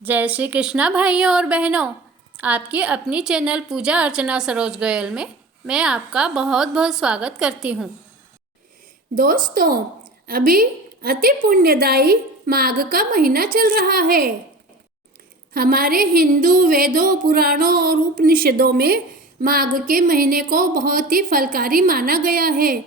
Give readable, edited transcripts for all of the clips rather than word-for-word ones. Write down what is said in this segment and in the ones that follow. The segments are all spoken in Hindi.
जय श्री कृष्णा भाइयों और बहनों, आपकी अपनी चैनल पूजा अर्चना सरोज गोयल में मैं आपका बहुत बहुत स्वागत करती हूँ। दोस्तों, अभी अति पुण्यदायी माघ का महीना चल रहा है। हमारे हिंदू वेदों, पुराणों और उपनिषदों में माघ के महीने को बहुत ही फलकारी माना गया है।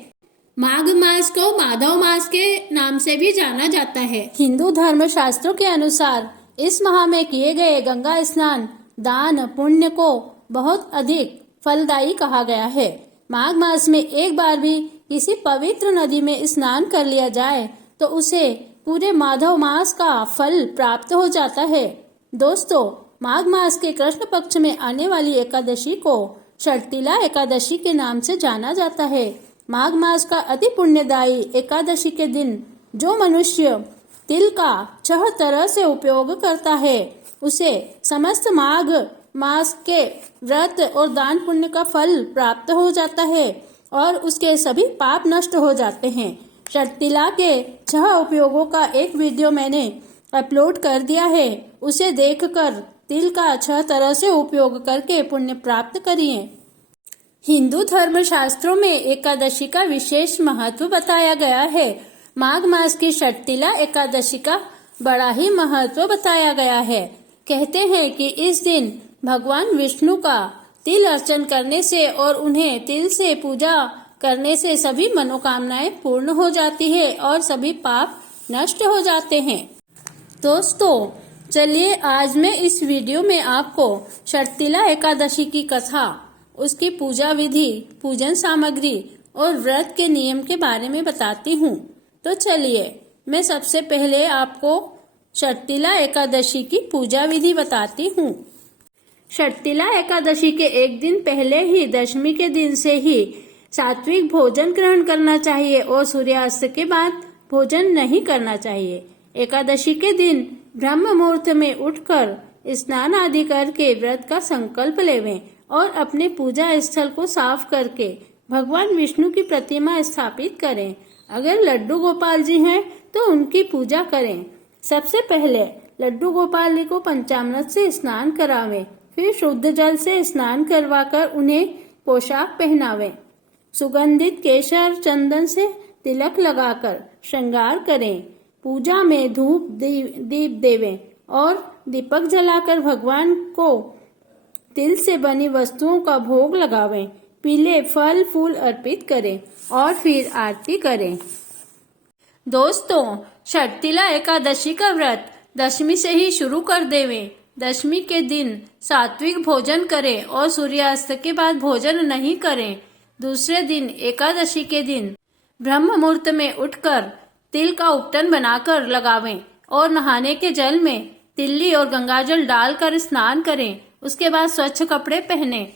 माघ मास को माधव मास के नाम से भी जाना जाता है। हिंदू धर्म शास्त्रों के अनुसार इस माह में किए गए गंगा स्नान, दान, पुण्य को बहुत अधिक फलदायी कहा गया है। माघ मास में एक बार भी किसी पवित्र नदी में स्नान कर लिया जाए तो उसे पूरे माधव मास का फल प्राप्त हो जाता है। दोस्तों, माघ मास के कृष्ण पक्ष में आने वाली एकादशी को शर्तिला एकादशी के नाम से जाना जाता है। माघ मास का अति पुण्यदायी एकादशी के दिन जो मनुष्य तिल का 6 तरह से उपयोग करता है उसे समस्त माघ मास के व्रत और दान पुण्य का फल प्राप्त हो जाता है और उसके सभी पाप नष्ट हो जाते हैं। शर्तिला के 6 उपयोगों का एक वीडियो मैंने अपलोड कर दिया है, उसे देखकर तिल का 6 तरह से उपयोग करके पुण्य प्राप्त करिए। हिंदू धर्म शास्त्रों में एकादशी का विशेष महत्व बताया गया है। माघ मास की शर्तिला एकादशी का बड़ा ही महत्व बताया गया है। कहते हैं कि इस दिन भगवान विष्णु का तिल अर्चन करने से और उन्हें तिल से पूजा करने से सभी मनोकामनाएं पूर्ण हो जाती है और सभी पाप नष्ट हो जाते हैं। दोस्तों, चलिए आज मैं इस वीडियो में आपको शर्तिला एकादशी की कथा, उसकी पूजा विधि, पूजन सामग्री और व्रत के नियम के बारे में बताती हूँ। तो चलिए मैं सबसे पहले आपको शर्तिला एकादशी की पूजा विधि बताती हूँ। शर्तिला एकादशी के एक दिन पहले ही दशमी के दिन से ही सात्विक भोजन ग्रहण करना चाहिए और सूर्यास्त के बाद भोजन नहीं करना चाहिए। एकादशी के दिन ब्रह्म मुहूर्त में उठकर स्नान आदि करके व्रत का संकल्प लेवें और अपने पूजा स्थल को साफ करके भगवान विष्णु की प्रतिमा स्थापित करें। अगर लड्डू गोपाल जी हैं तो उनकी पूजा करें। सबसे पहले लड्डू गोपाल जी को पंचामृत से स्नान करावें, फिर शुद्ध जल से स्नान करवाकर उन्हें पोशाक पहनावें। सुगंधित केसर चंदन से तिलक लगाकर श्रृंगार करें। पूजा में धूप दीप देवें और दीपक जलाकर भगवान को तिल से बनी वस्तुओं का भोग लगावें। पीले फल फूल अर्पित करें और फिर आरती करें। दोस्तों, शर्तिला एकादशी का व्रत दशमी से ही शुरू कर देवें। दशमी के दिन सात्विक भोजन करें और सूर्यास्त के बाद भोजन नहीं करें। दूसरे दिन एकादशी के दिन ब्रह्म मुहूर्त में उठकर तिल का उपटन बनाकर लगावें और नहाने के जल में तिल्ली और गंगाजल डालकर स्नान करें। उसके बाद स्वच्छ कपड़े पहने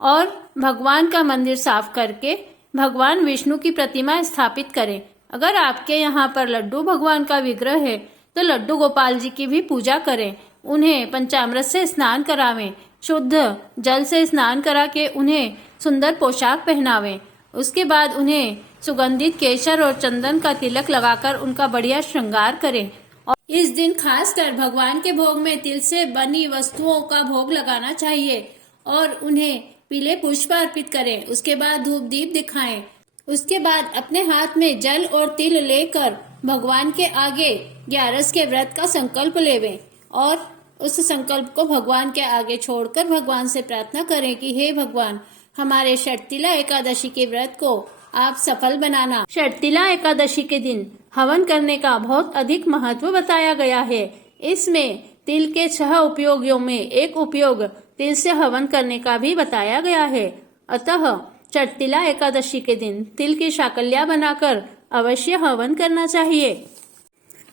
और भगवान का मंदिर साफ करके भगवान विष्णु की प्रतिमा स्थापित करें। अगर आपके यहाँ पर लड्डू भगवान का विग्रह है तो लड्डू गोपाल जी की भी पूजा करें। उन्हें पंचामृत से स्नान करावें। शुद्ध जल से स्नान करा के उन्हें सुंदर पोशाक पहनावें। उसके बाद उन्हें सुगंधित केसर और चंदन का तिलक लगाकर उनका बढ़िया श्रृंगार करें। और इस दिन खासकर भगवान के भोग में तिल से बनी वस्तुओं का भोग लगाना चाहिए और उन्हें पीले पुष्प अर्पित करें। उसके बाद धूप दीप दिखाएं। उसके बाद अपने हाथ में जल और तिल लेकर भगवान के आगे 11 के व्रत का संकल्प लेवें और उस संकल्प को भगवान के आगे छोड़कर भगवान से प्रार्थना करें कि हे भगवान, हमारे शर्तिला एकादशी के व्रत को आप सफल बनाना। शर्तिला एकादशी के दिन हवन करने का बहुत अधिक महत्व बताया गया है। इसमें तिल के 6 उपयोगों में एक उपयोग तिल से हवन करने का भी बताया गया है। अतः शर्तिला एकादशी के दिन तिल की शाकल्या बनाकर अवश्य हवन करना चाहिए।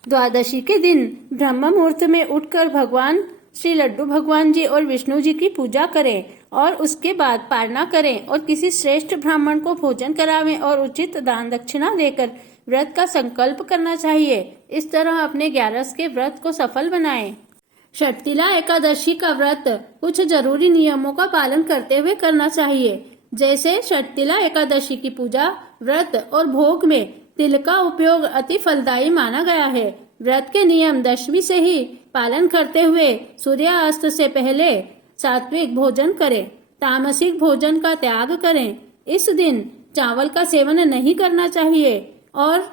द्वादशी के दिन ब्रह्म मुहूर्त में उठकर भगवान श्री लड्डू भगवान जी और विष्णु जी की पूजा करें और उसके बाद पारणा करें और किसी श्रेष्ठ ब्राह्मण को भोजन करावें और उचित दान दक्षिणा देकर व्रत का संकल्प करना चाहिए। इस तरह अपने 11 के व्रत को सफल बनाएं। शर्तिला एकादशी का व्रत कुछ जरूरी नियमों का पालन करते हुए करना चाहिए, जैसे शर्तिला एकादशी की पूजा, व्रत और भोग में तिल का उपयोग अति फलदायी माना गया है। व्रत के नियम दशमी से ही पालन करते हुए सूर्यास्त से पहले सात्विक भोजन करें, तामसिक भोजन का त्याग करें। इस दिन चावल का सेवन नहीं करना चाहिए और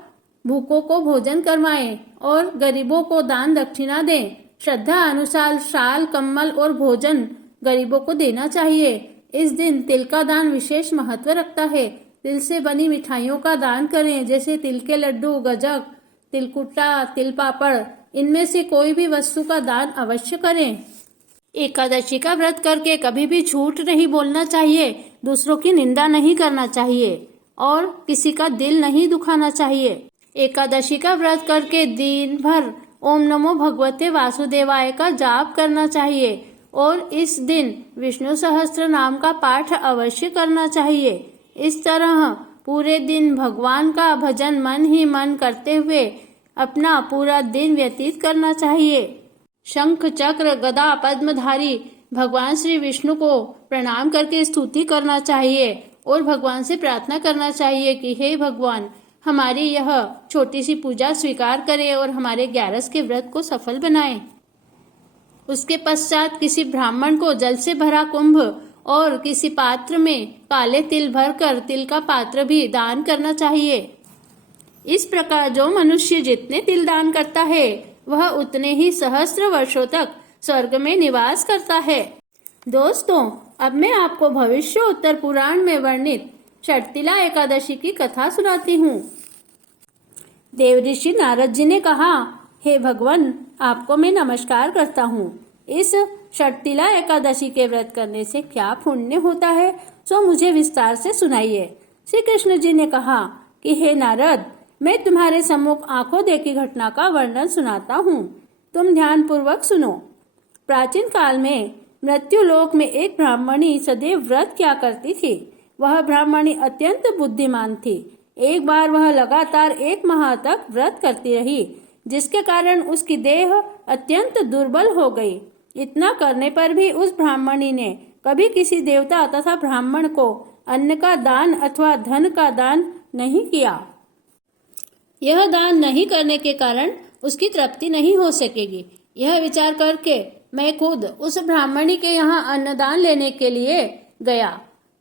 भूखों को भोजन करवाएं और गरीबों को दान दक्षिणा दें। श्रद्धा अनुसार शाल, कम्बल और भोजन गरीबों को देना चाहिए। इस दिन तिल का दान विशेष महत्व रखता है। तिल से बनी मिठाइयों का दान करें, जैसे तिल के लड्डू, गजक, तिलकुट्टा, तिल पापड़। इनमें से कोई भी वस्तु का दान अवश्य करें। एकादशी का व्रत करके कभी भी झूठ नहीं बोलना चाहिए, दूसरों की निंदा नहीं करना चाहिए और किसी का दिल नहीं दुखाना चाहिए। एकादशी का व्रत करके दिन भर ओम नमो भगवते वासुदेवाय का जाप करना चाहिए और इस दिन विष्णु सहस्त्र नाम का पाठ अवश्य करना चाहिए। इस तरह पूरे दिन भगवान का भजन मन ही मन करते हुए अपना पूरा दिन व्यतीत करना चाहिए। शंख, चक्र, गदा, पद्मधारी भगवान श्री विष्णु को प्रणाम करके स्तुति करना चाहिए और भगवान से प्रार्थना करना चाहिए कि हे भगवान, हमारी यह छोटी सी पूजा स्वीकार करें और हमारे 11 के व्रत को सफल बनाएं। उसके पश्चात किसी ब्राह्मण को जल से भरा कुंभ और किसी पात्र में काले तिल भरकर तिल का पात्र भी दान करना चाहिए। इस प्रकार जो मनुष्य जितने तिल दान करता है वह उतने ही सहस्त्र वर्षों तक स्वर्ग में निवास करता है। दोस्तों, अब मैं आपको भविष्य उत्तर पुराण में वर्णित षटतिला एकादशी की कथा सुनाती हूँ। देवऋषि नारद जी ने कहा, हे भगवान, आपको मैं नमस्कार करता हूँ। इस षटतिला एकादशी के व्रत करने से क्या पुण्य होता है, सो मुझे विस्तार से सुनाइए। श्री कृष्ण जी ने कहा कि हे नारद, मैं तुम्हारे सम्मुख आंखों देखी घटना का वर्णन सुनाता हूँ, तुम ध्यान पूर्वक सुनो। प्राचीन काल में मृत्यु लोक में एक ब्राह्मणी सदैव व्रत किया करती थी। वह ब्राह्मणी अत्यंत बुद्धिमान थी। एक बार वह लगातार 1 माह तक व्रत करती रही, जिसके कारण उसकी देह अत्यंत दुर्बल हो गई। इतना करने पर भी उस ब्राह्मणी ने कभी किसी देवता तथा ब्राह्मण को अन्न का दान अथवा धन का दान नहीं किया। यह दान नहीं करने के कारण उसकी तृप्ति नहीं हो सकेगी। यह विचार करके मैं खुद उस ब्राह्मणी के यहाँ अन्नदान लेने के लिए गया।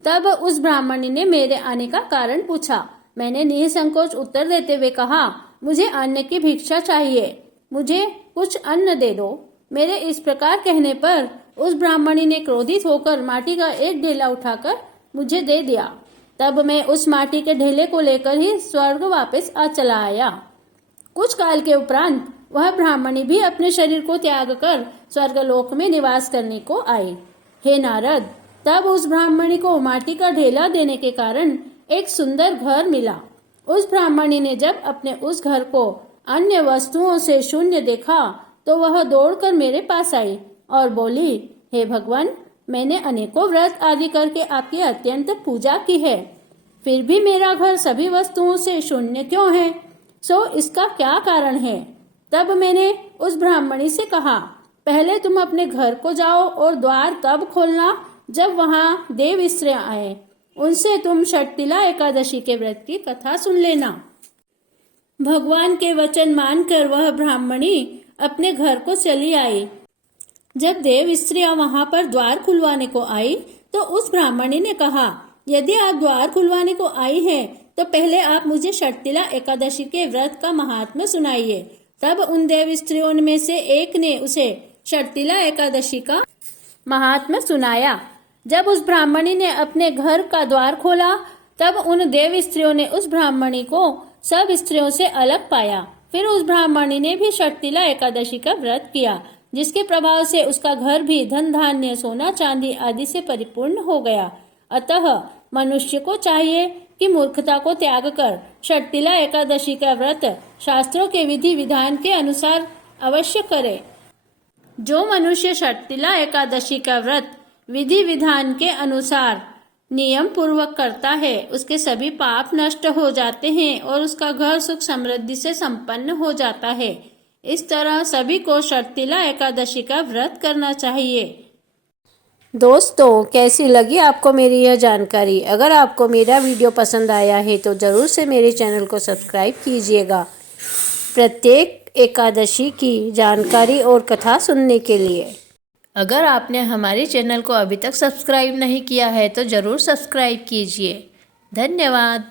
तब उस ब्राह्मणी ने मेरे आने का कारण पूछा। मैंने निसंकोच उत्तर देते हुए कहा, मुझे अन्न की भिक्षा चाहिए, मुझे कुछ अन्न दे दो। मेरे इस प्रकार कहने पर उस ब्राह्मणी ने क्रोधित होकर माटी का एक ढेला उठाकर मुझे दे दिया। तब मैं उस माटी के ढेले को लेकर ही स्वर्ग वापस चला आया। कुछ काल के उपरांत वह ब्राह्मणी भी अपने शरीर को त्याग कर स्वर्गलोक में निवास करने को आई। हे नारद, तब उस ब्राह्मणी को माटी का ढेला देने के कारण एक सुंदर घर मिला। उस ब्राह्मणी ने जब अपने उस घर को अन्य वस्तुओं से शून्य देखा तो वह दौड़कर मेरे पास आई और बोली, हे भगवान, मैंने अनेकों व्रत आदि करके आपकी अत्यंत पूजा की है, फिर भी मेरा घर सभी वस्तुओं से शून्य क्यों है? सो इसका क्या कारण है? तब मैंने उस ब्राह्मणी से कहा, पहले तुम अपने घर को जाओ और द्वार तब खोलना जब वहाँ देव स्त्रियां आए। उनसे तुम षटतिला एकादशी के व्रत की कथा सुन लेना। भगवान के वचन मानकर वह ब्राह्मणी अपने घर को चली आई। जब देव स्त्रियां वहां पर द्वार खुलवाने को आई तो उस ब्राह्मणी ने कहा, यदि आप द्वार खुलवाने को आई हैं तो पहले आप मुझे षटतिला एकादशी के व्रत का महात्म्य सुनाइए। तब उन देव स्त्रियों में से एक ने उसे षटतिला एकादशी का महात्म्य सुनाया। जब उस ब्राह्मणी ने अपने घर का द्वार खोला तब उन देव स्त्रियों ने उस ब्राह्मणी को सब स्त्रियों से अलग पाया। फिर उस ब्राह्मणी ने भी षटतिला एकादशी का व्रत किया, जिसके प्रभाव से उसका घर भी धन धान्य, सोना चांदी आदि से परिपूर्ण हो गया। अतः मनुष्य को चाहिए कि मूर्खता को त्याग कर षटतिला एकादशी का व्रत शास्त्रों के विधि विधान के अनुसार अवश्य करे। जो मनुष्य षटतिला एकादशी का व्रत विधि विधान के अनुसार नियम पूर्वक करता है, उसके सभी पाप नष्ट हो जाते हैं और उसका घर सुख समृद्धि से संपन्न हो जाता है। इस तरह सभी को षटतिला एकादशी का व्रत करना चाहिए। दोस्तों, कैसी लगी आपको मेरी यह जानकारी? अगर आपको मेरा वीडियो पसंद आया है तो ज़रूर से मेरे चैनल को सब्सक्राइब कीजिएगा। प्रत्येक एकादशी की जानकारी और कथा सुनने के लिए। अगर आपने हमारे चैनल को अभी तक सब्सक्राइब नहीं किया है तो ज़रूर सब्सक्राइब कीजिए। धन्यवाद।